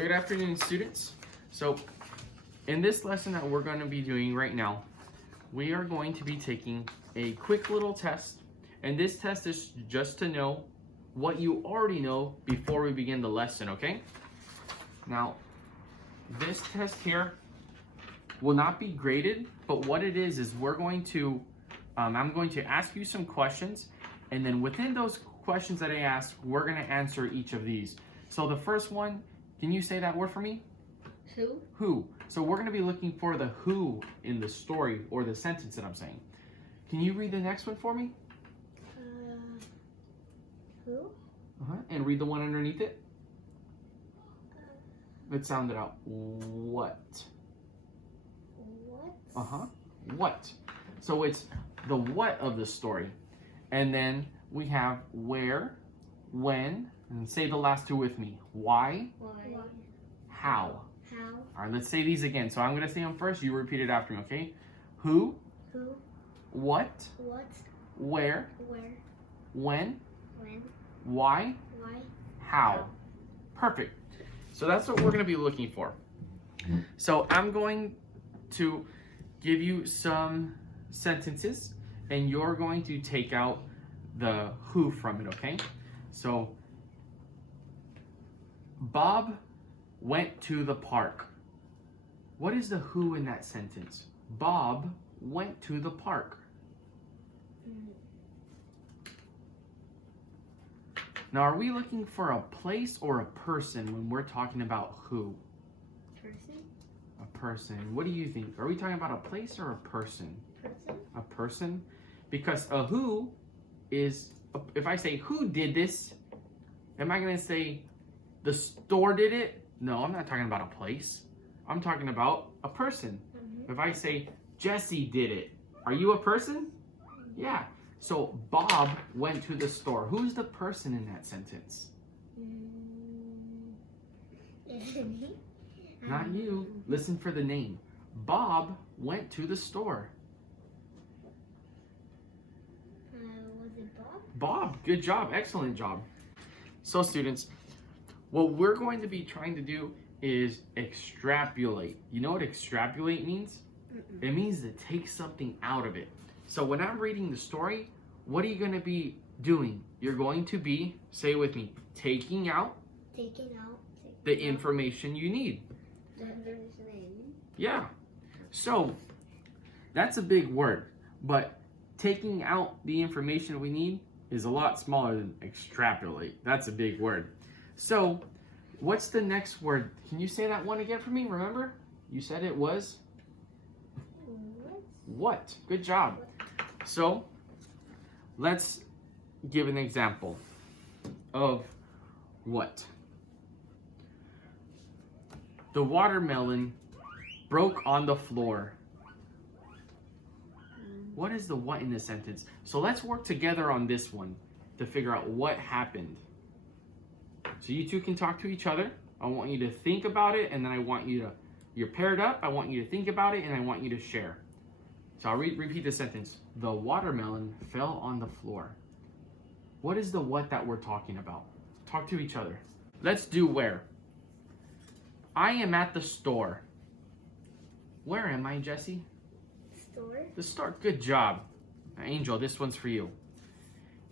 So good afternoon, students. So in this lesson that we're going to be doing right now, we are going to be taking a quick little test. And this test is just to know what you already know before we begin the lesson, okay? Now, this test here will not be graded, but what it is we're going to, I'm going to ask you some questions, and then within those questions that I ask, we're going to answer each of these. So the first one, can you say that word for me? Who? Who. So we're going to be looking for the who in the story or the sentence that I'm saying. Can you read the next one for me? Who? And read the one underneath it. Let's sound it out. What? What? What? So it's the what of the story. And then we have where, when, and say the last two with me. Why? Why? How? How? All right, let's say these again. So I'm going to say them first. You repeat it after me, okay? Who? Who? What? What? Where? Where? When? When? Why? Why? How? Perfect. So that's what we're going to be looking for. So I'm going to give you some sentences, and you're going to take out the who from it, okay? So, Bob went to the park. What is the who in that sentence? Bob went to the park. Now, are we looking for a place or a person when we're talking about who? Person? A person. What do you think? Are we talking about a place or a person? Person? A person? Because a who is, if I say who did this, am I going to say the store did it? No, I'm not talking about a place. I'm talking about a person. If I say Jesse did it, are you a person? Yeah. So Bob went to the store. Who's the person in that sentence? Not you. Listen for the name. Bob went to the store. Was it Bob? Bob, good job. Excellent job. So students, what we're going to be trying to do is extrapolate. You know what extrapolate means? It means to take something out of it. So when I'm reading the story, what are you going to be doing? You're going to be, say it with me, taking out the information you need. Yeah. So that's a big word, but taking out the information we need is a lot smaller than extrapolate. That's a big word. So what's the next word? Can you say that one again for me? Remember? You said it was? What? Good job. So let's give an example of what. The watermelon broke on the floor. What is the what in this sentence? So let's work together on this one to figure out what happened. So you two can talk to each other. I want you to think about it, and then I want you to, you're paired up, I want you to think about it, and I want you to share. So I'll repeat the sentence. The watermelon fell on the floor. What is the what that we're talking about? Talk to each other. Let's do where. I am at the store. Where am I, Jesse? Store. The store. Good job. Angel, this one's for you.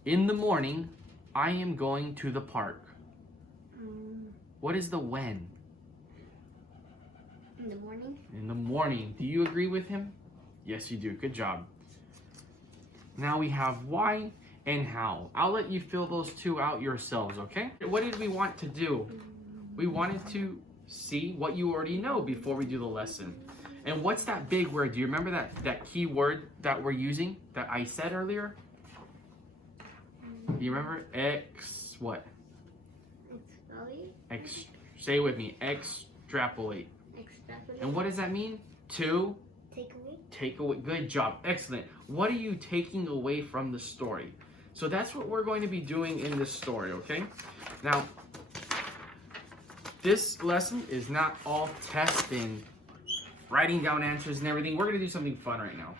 In the morning, I am going to the park. What is the when? In the morning. In the morning. Do you agree with him? Yes, you do. Good job. Now we have why and how. I'll let you fill those two out yourselves, okay? What did we want to do? We wanted to see what you already know before we do the lesson. And what's that big word? Do you remember that key word that we're using that I said earlier? Do you remember? What? Extrapolate. Say it with me. Extrapolate. Extrapolate. And what does that mean? To? Take away. Take away. Good job. Excellent. What are you taking away from the story? So that's what we're going to be doing in this story, okay? Now, this lesson is not all test and writing down answers and everything. We're going to do something fun right now.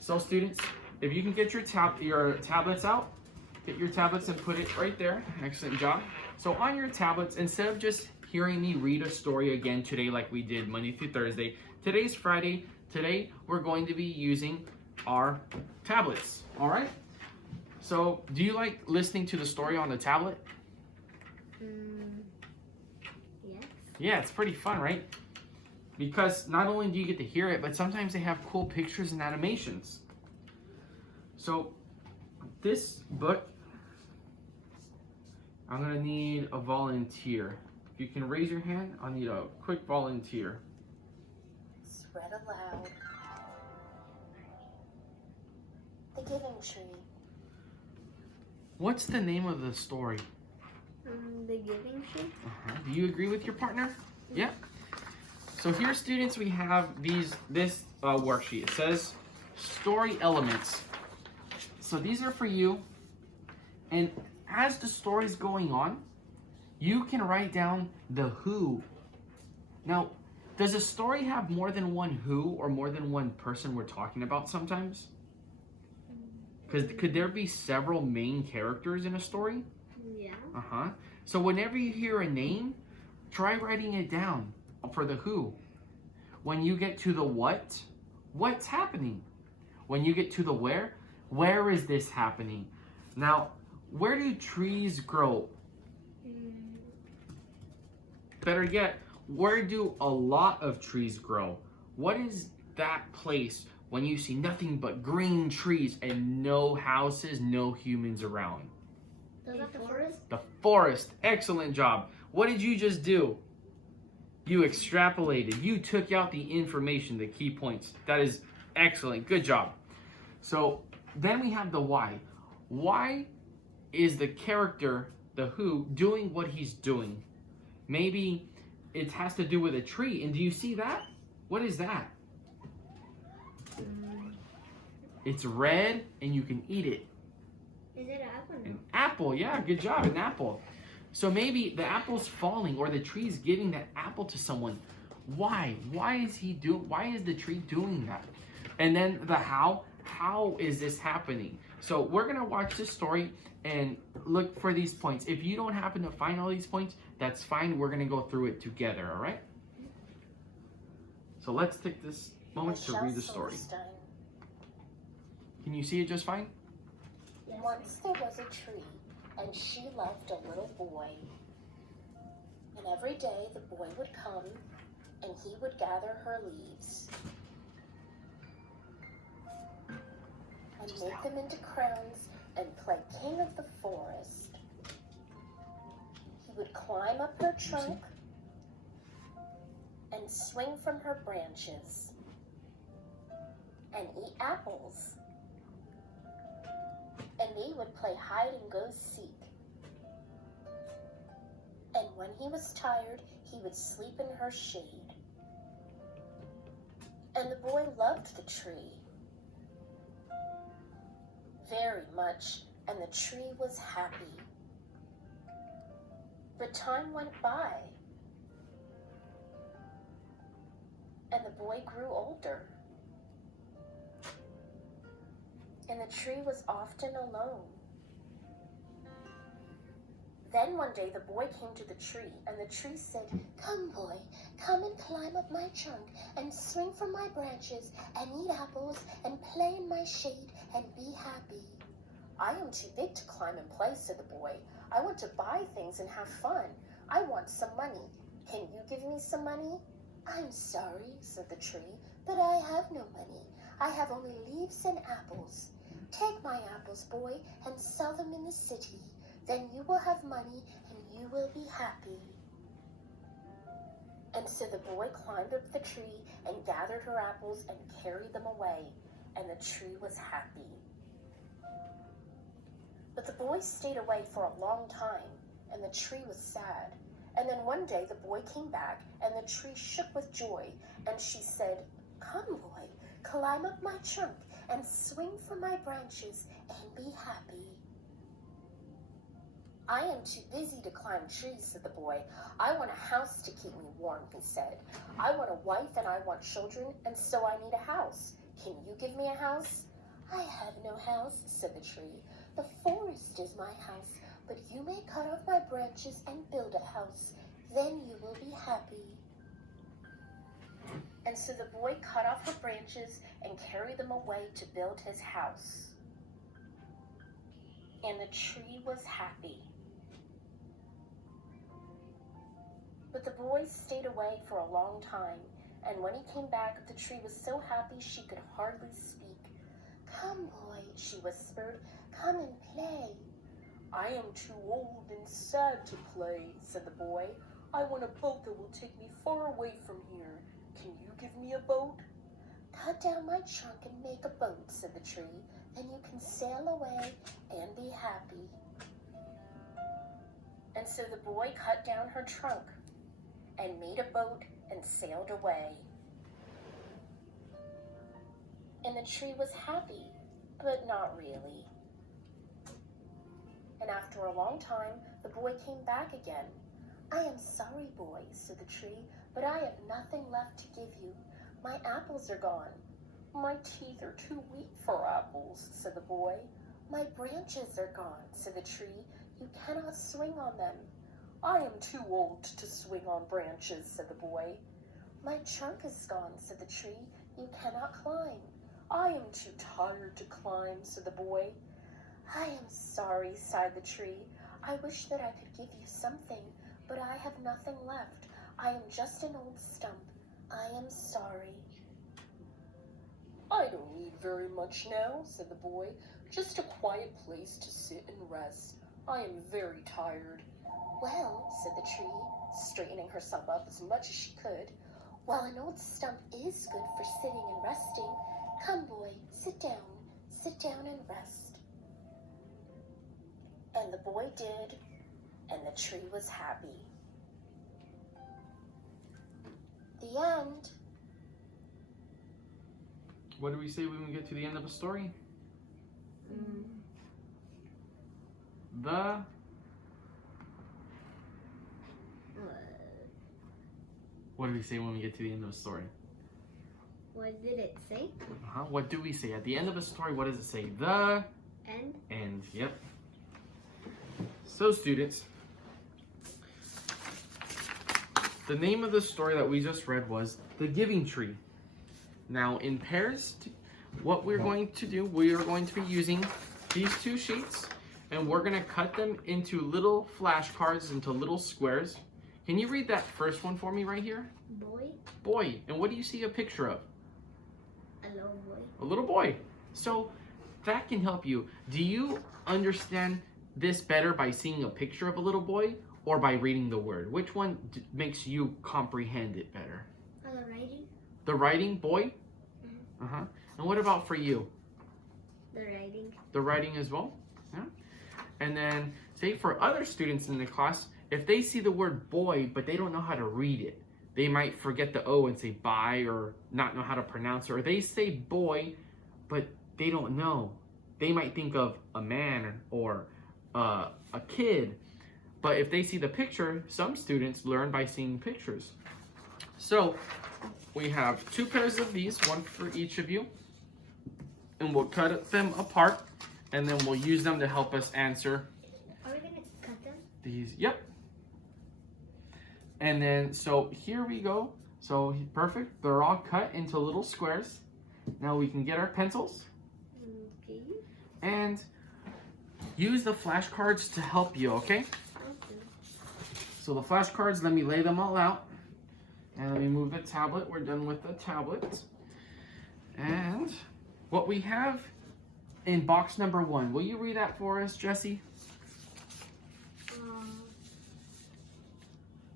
So students, if you can get your tablets out, get your tablets and put it right there. Excellent job. So on your tablets, instead of just hearing me read a story again today like we did Monday through Thursday. Today's Friday. Today we're going to be using our tablets, all right? So do you like listening to the story on the tablet? Yes. Yeah, it's pretty fun, right? Because not only do you get to hear it, but sometimes they have cool pictures and animations. So this book, I'm gonna need a volunteer. If you can raise your hand, I'll need a quick volunteer. It's read aloud. The Giving Tree. What's the name of the story? The Giving Tree. Do you agree with your partner? Yeah. So here, students, we have this worksheet. It says story elements. So these are for you. And as the story's going on, you can write down the who. Now, does a story have more than one who or more than one person we're talking about sometimes? Because could there be several main characters in a story? Yeah. So whenever you hear a name, try writing it down for the who. When you get to the what, what's happening? When you get to the where is this happening? Now, where do trees grow? Better yet, where do a lot of trees grow? What is that place when you see nothing but green trees and no houses, no humans around? The forest. The forest. Excellent job. What did you just do? You extrapolated. You took out the information, the key points. That is excellent. Good job. So then we have the why. Why is the character, the who, doing what he's doing? Maybe it has to do with a tree. And do you see that? What is that? It's red and you can eat it. Is it an apple? An apple, yeah, good job, an apple. So maybe the apple's falling or the tree's giving that apple to someone. Why? Why is the tree doing that? And then the how is this happening? So we're gonna watch this story and look for these points. If you don't happen to find all these points, that's fine. We're gonna go through it together, all right? So let's take this moment to read the story. Can you see it just fine? Yes. Once there was a tree, and she loved a little boy. And every day the boy would come, and he would gather her leaves and make them into crowns and play king of the forest. He would climb up her trunk and swing from her branches and eat apples. And they would play hide and go seek. And when he was tired, he would sleep in her shade. And the boy loved the tree very much, and the tree was happy. But time went by, and the boy grew older. And the tree was often alone. Then one day the boy came to the tree, and the tree said, "Come, boy, come and climb up my trunk and swing from my branches and eat apples and play in my shade and be happy." "I am too big to climb and play," said the boy. "I want to buy things and have fun. I want some money. Can you give me some money?" "I'm sorry," said the tree, "but I have no money. I have only leaves and apples. Take my apples, boy, and sell them in the city. Then you will have money and you will be happy." And so the boy climbed up the tree and gathered her apples and carried them away, and the tree was happy. But the boy stayed away for a long time, and the tree was sad. And then one day the boy came back, and the tree shook with joy, and she said, "Come, boy, climb up my trunk and swing from my branches and be happy." "I am too busy to climb trees," said the boy. "I want a house to keep me warm," he said. "I want a wife and I want children, and so I need a house. Can you give me a house?" "I have no house," said the tree. "The forest is my house, but you may cut off my branches and build a house. then you will be happy. And so the boy cut off her branches and carried them away to build his house. And the tree was happy. But the boy stayed away for a long time, and when he came back, the tree was so happy she could hardly speak. "Come, boy," she whispered, "come and play." "I am too old and sad to play," said the boy. "I want a boat that will take me far away from here. Can you give me a boat?" "Cut down my trunk and make a boat," said the tree. "Then you can sail away and be happy." And so the boy cut down her trunk and made a boat and sailed away. And the tree was happy, but not really. And after a long time, the boy came back again. "I am sorry, boy," said the tree, "but I have nothing left to give you. My apples are gone." "My teeth are too weak for apples," said the boy. "My branches are gone," said the tree. "You cannot swing on them." "I am too old to swing on branches," said the boy. "My trunk is gone," said the tree. "You cannot climb." "I am too tired to climb," said the boy. "I am sorry," sighed the tree. "I wish that I could give you something, but I have nothing left. I am just an old stump. I am sorry." "I don't need very much now," said the boy. "Just a quiet place to sit and rest. I am very tired." "Well," said the tree, straightening herself up as much as she could, "while an old stump is good for sitting and resting, come, boy, sit down and rest." And the boy did, and the tree was happy. The end. What do we say when we get to the end of a story? The What do we say when we get to the end of a story? What did it say? What do we say? At the end of a story, what does it say? The End? end. Yep. So, students, the name of the story that we just read was The Giving Tree. Now, in pairs, what we're going to do, we are going to be using these two sheets, and we're going to cut them into little flashcards, into little squares. Can you read that first one for me right here? Boy? Boy. And what do you see a picture of? A little boy. A little boy. So that can help you. Do you understand this better by seeing a picture of a little boy or by reading the word? Which one makes you comprehend it better? The writing? The writing, boy? Mm-hmm. And what about for you? The writing. The writing as well? Yeah. And then, say for other students in the class, if they see the word boy, but they don't know how to read it, they might forget the O and say bye or not know how to pronounce it. Or they say boy, but they don't know. They might think of a man or a kid. But if they see the picture, some students learn by seeing pictures. So we have two pairs of these, one for each of you. And we'll cut them apart, and then we'll use them to help us answer Are we going to cut them? these. Yep. And then, so here we go. So perfect. They're all cut into little squares. Now we can get our pencils. Okay. And use the flashcards to help you, okay? Okay. So the flashcards, let me lay them all out. And let me move the tablet. We're done with the tablet. And what we have in box number 1. Will you read that for us, Jesse?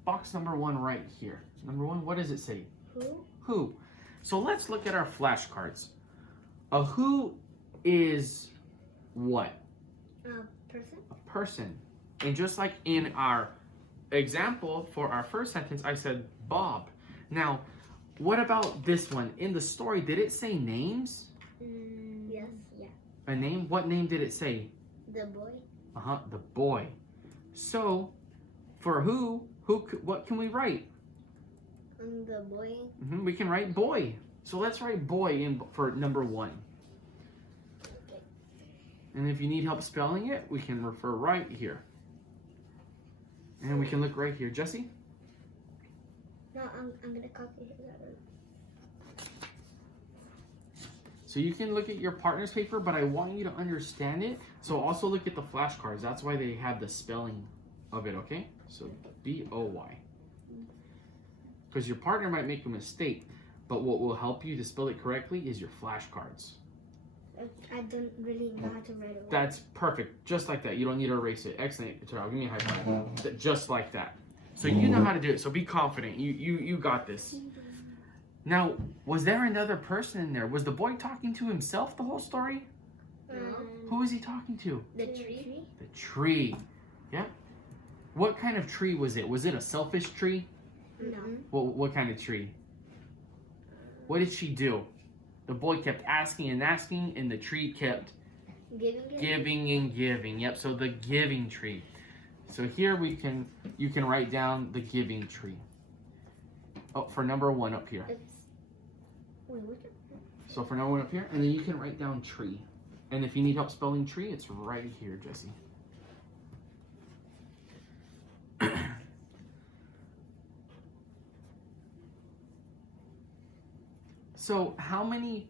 Box number 1 right here. Number 1, what does it say? Who? Who. So let's look at our flashcards. A who is what? Person? A person. And just like in our example for our first sentence, I said Bob. Now, what about this one? In the story, did it say names? Yes. Yeah. A name? What name did it say? The boy? The boy. So, for who, what can we write? The boy. We can write boy. So let's write boy for number 1. Okay. And if you need help spelling it, we can refer right here. And we can look right here. Jesse? No, I'm gonna copy his letter. So you can look at your partner's paper, but I want you to understand it. So also look at the flashcards. That's why they have the spelling of it, okay? So B-O-Y. Because your partner might make a mistake, but what will help you to spell it correctly is your flashcards. I don't really know how to write it. That's perfect. Just like that. You don't need to erase it. Excellent. Give me a high five. Just like that. So you know how to do it. So be confident. You got this. Now, was there another person in there? Was the boy talking to himself the whole story? No. Who was he talking to? The tree? The tree. Yeah. What kind of tree was it? Was it a selfish tree? No. What kind of tree? What did she do? The boy kept asking and asking, and the tree kept giving and giving. Yep, so the giving tree. So here you can write down the giving tree. Oh, for number 1 up here. So for number 1 up here, and then you can write down tree. And if you need help spelling tree, it's right here, Jesse. So how many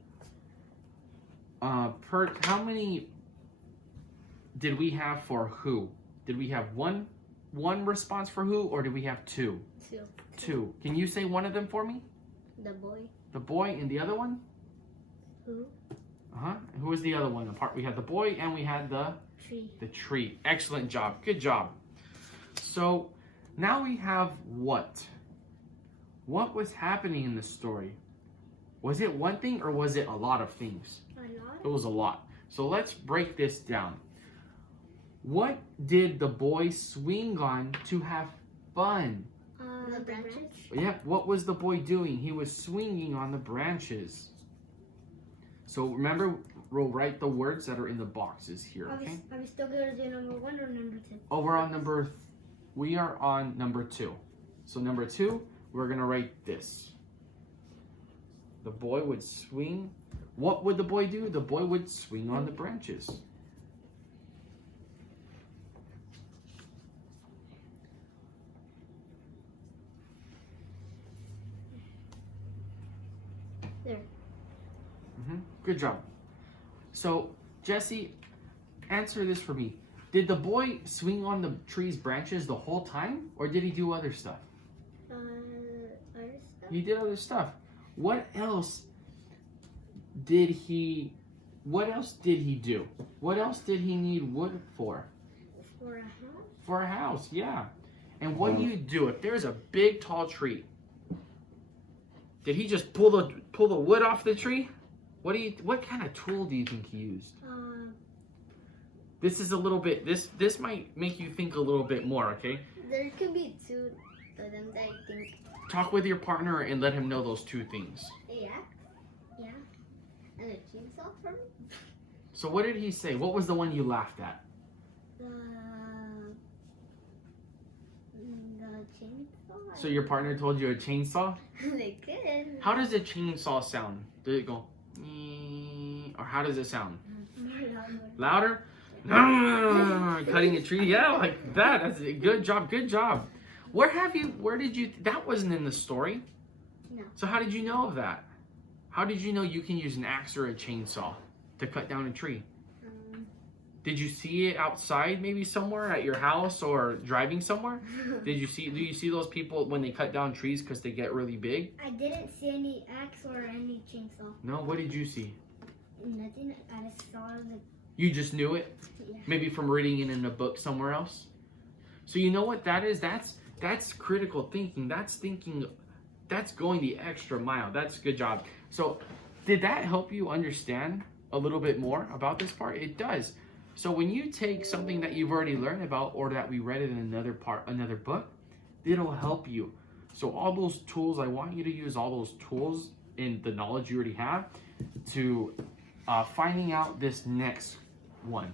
did we have for who? Did we have one response for who, or did we have 2? 2. 2. Can you say one of them for me? The boy. The boy, and the other one? Who? Who was the other one? We had the boy and we had the Tree. The tree. Excellent job. Good job. So now we have what? What was happening in the story? Was it one thing or was it a lot of things? A lot. It was a lot. So let's break this down. What did the boy swing on to have fun? The branches. Yeah, what was the boy doing? He was swinging on the branches. So remember, we'll write the words that are in the boxes here, okay? Are we still going to do number 1 or number 2? Oh, we are on number 2. So number 2, we're gonna write this. The boy would swing. What would the boy do? The boy would swing on the branches. There. Good job. So, Jesse, answer this for me. Did the boy swing on the tree's branches the whole time, or did he do other stuff? Other stuff? He did other stuff. What else did he do? What else did he need wood for? For a house? For a house, yeah. And what do you do if there's a big tall tree? Did he just pull the wood off the tree? What kind of tool do you think he used? This is a little bit, this might make you think a little bit more, okay? There could be 2 of them that I think. Talk with your partner and let him know those 2 things. Yeah. Yeah. And a chainsaw for me? So what did he say? What was the one you laughed at? The chainsaw. So your partner told you a chainsaw? They could. How does a chainsaw sound? Does it go, or how does it sound? Louder. Louder? Cutting a tree? Yeah, like that. That's a good job. Good job. Where did you, that wasn't in the story. No. So how did you know of that? How did you know you can use an axe or a chainsaw to cut down a tree? Did you see it outside maybe somewhere at your house or driving somewhere? Do you see those people when they cut down trees because they get really big? I didn't see any axe or any chainsaw. No, what did you see? Nothing. I just saw the. You just knew it? Yeah. Maybe from reading it in a book somewhere else? So you know what that is? That's critical thinking. That's going the extra mile. That's good job. So did that help you understand a little bit more about this part? It does. So when you take something that you've already learned about or that we read in another book, it'll help you. So all those tools, I want you to use all those tools in the knowledge you already have to finding out this next one.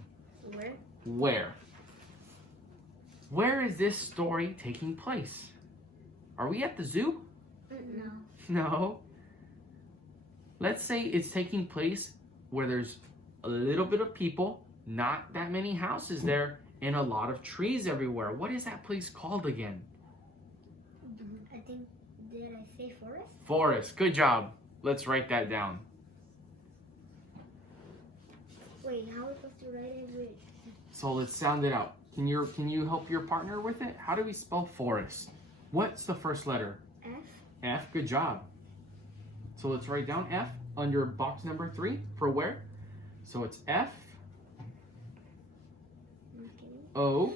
Where? Where is this story taking place? Are we at the zoo? No. No. Let's say it's taking place where there's a little bit of people, not that many houses there, and a lot of trees everywhere. What is that place called again? I think Did I say forest? Forest. Good job. Let's write that down. Wait, how are we supposed to write it with? So let's sound it out. Can you help your partner with it? How do we spell forest? What's the first letter? F. F. Good job. So let's write down F under box number 3 for where? So it's F Okay. O.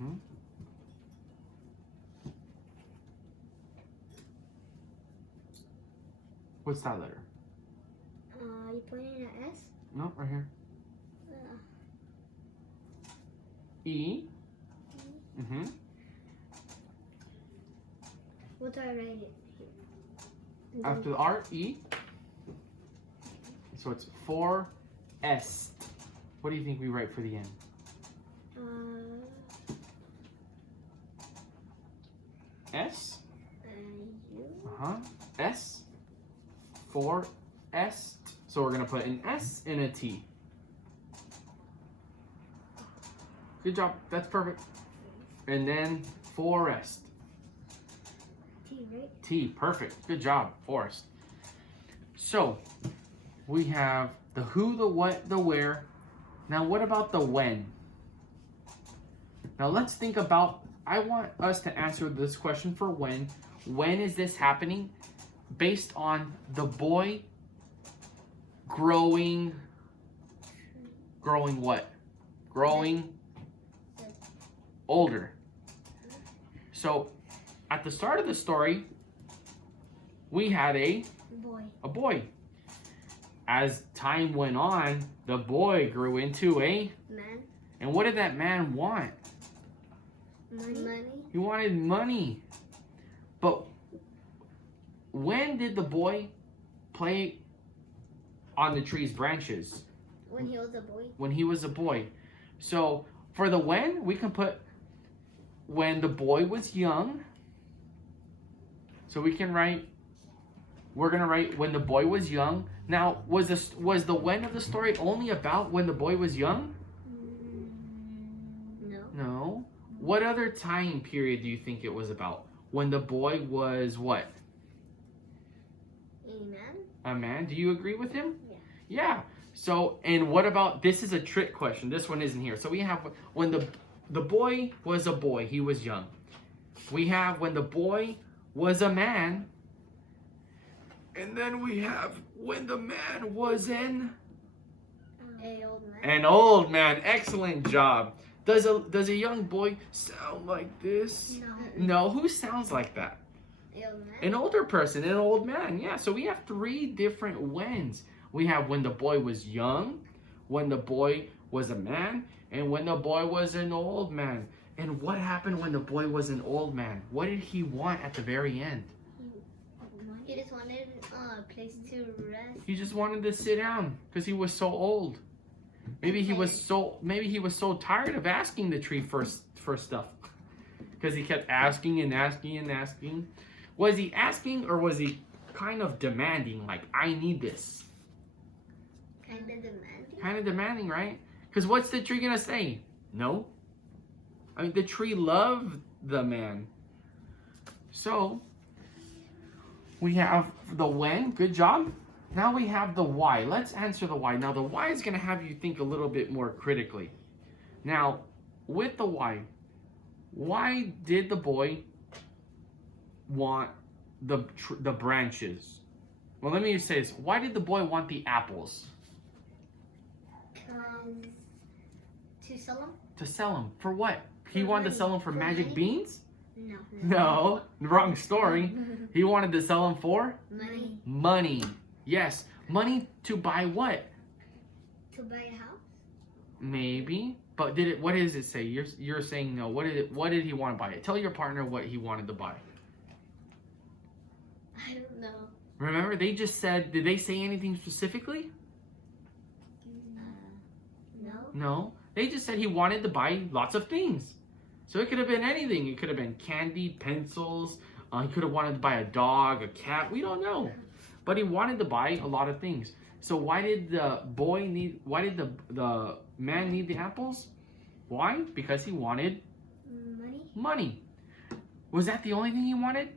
Mhm. What's that letter? You pointing at S? No, right here. E. Mm-hmm. What do I write it here? After the R, E. So it's 4S. What do you think we write for the end? S. U. S. 4S. So we're gonna put an S and a T. Good job. That's perfect. And then forest. T, right? T. Perfect. Good job. Forest. So we have the who, the what, the where. Now what about the when? Now let's think about, I want us to answer this question for when. When is this happening? Based on the boy growing what? Growing older. So at the start of the story, we had a boy. As time went on, the boy grew into a Man. And what did that man want? Money. He wanted money. But when did the boy play on the tree's branches? When he was a boy. When he was a boy. So for the when, we can put when the boy was young. So we can write, we're gonna write when the boy was young. Now, was the when of the story only about when the boy was young? No. No. What other time period do you think it was about? When the boy was what? A man. A man. Do you agree with him? Yeah. Yeah. So, and what about, this is a trick question. This one isn't here. So we have when the boy was a boy, he was young. We have when the boy was a man. And then we have when the man was an old man. An old man. Excellent job. Does a young boy sound like this? No. No. Who sounds like that? Old man. An older person, an old man. Yeah. So we have 3 different whens. We have when the boy was young, when the boy was a man, and when the boy was an old man. And what happened when the boy was an old man? What did he want at the very end? He just wanted a place to rest. He just wanted to sit down because he was so old. Maybe he was so tired of asking the tree for stuff. Because he kept asking and asking and asking. Was he asking or was he kind of demanding, like, I need this? Kind of demanding. Kind of demanding, right? Because what's the tree gonna say? No. I mean, the tree loved the man. So we have the when. Good job. Now we have the why. Let's answer the why. Now the why is gonna have you think a little bit more critically. Now, with the why did the boy want the branches? Well, let me just say this. Why did the boy want the apples? To sell them? To sell them. For what? He For wanted to money. sell them for magic money? beans? No. No. Wrong story. He wanted to sell them for? Money. Money. Yes. Money to buy what? To buy a house? Maybe. But what does it say? You're saying no. What did he want to buy? Tell your partner what he wanted to buy. I don't know. Remember, they just said, did they say anything specifically? No. No. They just said he wanted to buy lots of things. So it could have been anything. It could have been candy, pencils. He could have wanted to buy a dog, a cat. We don't know. But he wanted to buy a lot of things. So why did the man need the apples? Why? Because he wanted Money. Money. Was that the only thing he wanted?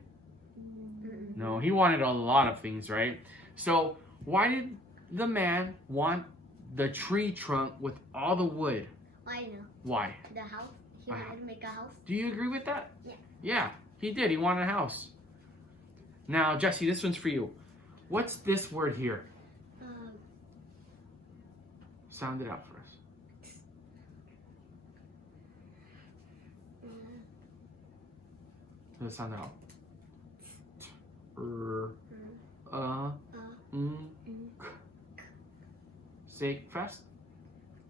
Mm-mm. No, he wanted a lot of things, right? So why did the man want the tree trunk with all the wood? I know. Why? The house. He wanted to make a house. Do you agree with that? Yeah. Yeah, he did. He wanted a house. Now, Jesse, this one's for you. What's this word here? Sound it out for us. Let's sound it out. Say it fast.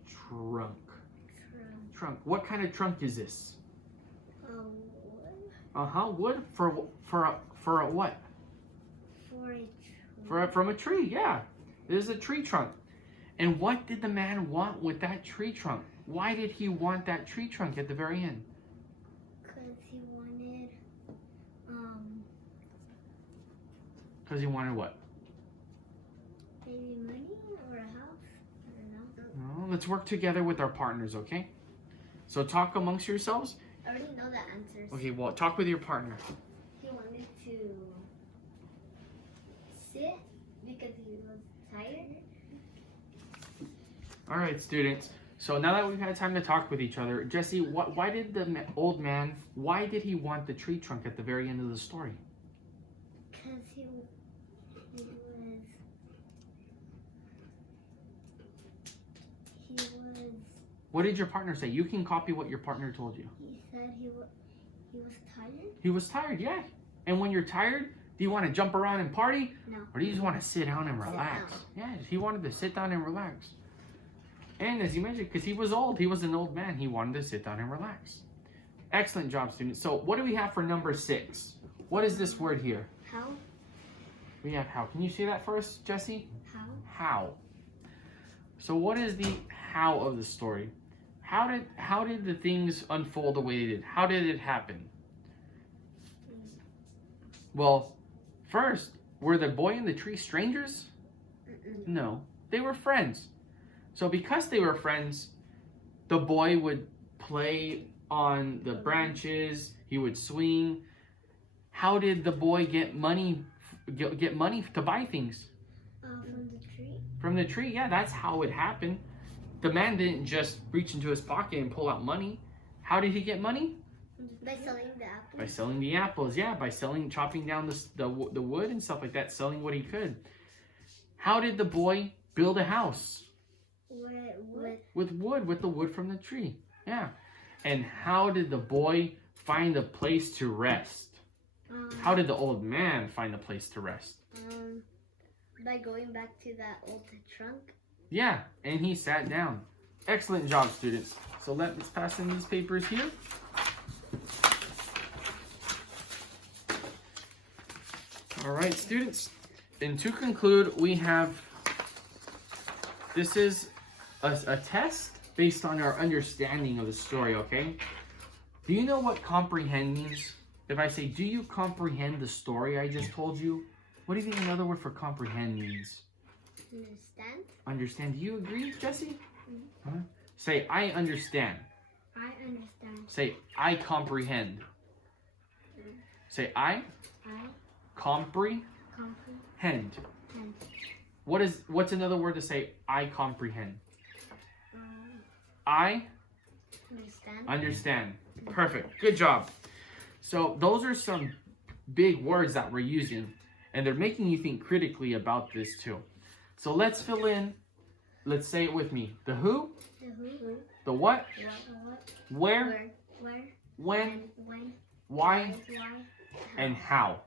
Trunk. Trunk. What kind of trunk is this? Wood. Wood for a what? For a tree. From a tree. Yeah, this is a tree trunk. And what did the man want with that tree trunk? Why did he want that tree trunk at the very end? Because he wanted, Because he wanted what? maybe money or a house. I don't know. No, let's work together with our partners, okay? So talk amongst yourselves. I already know the answers. Okay, well, talk with your partner. He wanted to sit because he was tired. All right, students. So now that we've had time to talk with each other, Jesse, why did the old man, why did he want the tree trunk at the very end of the story? Because he was. What did your partner say? You can copy what your partner told you. He said he was tired. He was tired, yeah. And when you're tired, do you want to jump around and party? No. Or do you just want to sit down and Sit relax? down. Yeah, he wanted to sit down and relax. And as you mentioned, because he was old, he was an old man, he wanted to sit down and relax. Excellent job, students. So what do we have for number 6? What is this word here? How? We have how. Can you say that for us, Jesse? How? How. So what is the how of the story? How did the things unfold the way they did? How did it happen? Well, first, were the boy and the tree strangers? Mm-mm. No, they were friends. So because they were friends, the boy would play on the branches, he would swing. How did the boy get money to buy things? From the tree. From the tree, yeah, that's how it happened. The man didn't just reach into his pocket and pull out money. How did he get money? By selling the apples. By selling the apples, yeah, by chopping down the wood and stuff like that, selling what he could. How did the boy build a house? With wood, with the wood from the tree, yeah. And how did the boy find a place to rest? How did the old man find a place to rest? By going back to that old trunk. Yeah, and he sat down. Excellent job, students. So let's pass in these papers here. All right, students. And to conclude, we have, this is a test based on our understanding of the story, okay? Do you know what comprehend means? If I say, do you comprehend the story I just told you? What do you think another word for comprehend means? Understand. Understand. Do you agree, Jesse? Huh? Say, I understand. I understand. Say, I comprehend. Say, I comprehend. What's another word to say, I comprehend? I understand. Perfect. Good job. So those are some big words that we're using, and they're making you think critically about this too. So let's fill in. Let's say it with me. The who, the what, where, when, why, and how.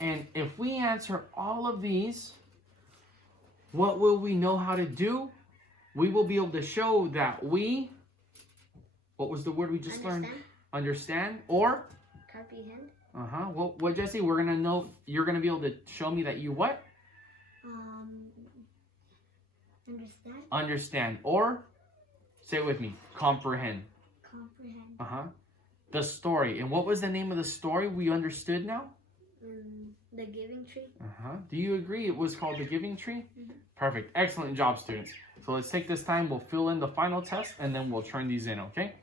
And if we answer all of these, what will we know how to do? We will be able to show that we, what was the word we just learned? Understand or? Comprehend. Well, what, Jesse? We're going to know, you're going to be able to show me that you what? Understand. Understand or? Say it with me. Comprehend. Comprehend. The story. And what was the name of the story we understood now? The Giving Tree. Do you agree it was called The Giving Tree? Mm-hmm. Perfect. Excellent job, students. So let's take this time. We'll fill in the final test, and then we'll turn these in, okay?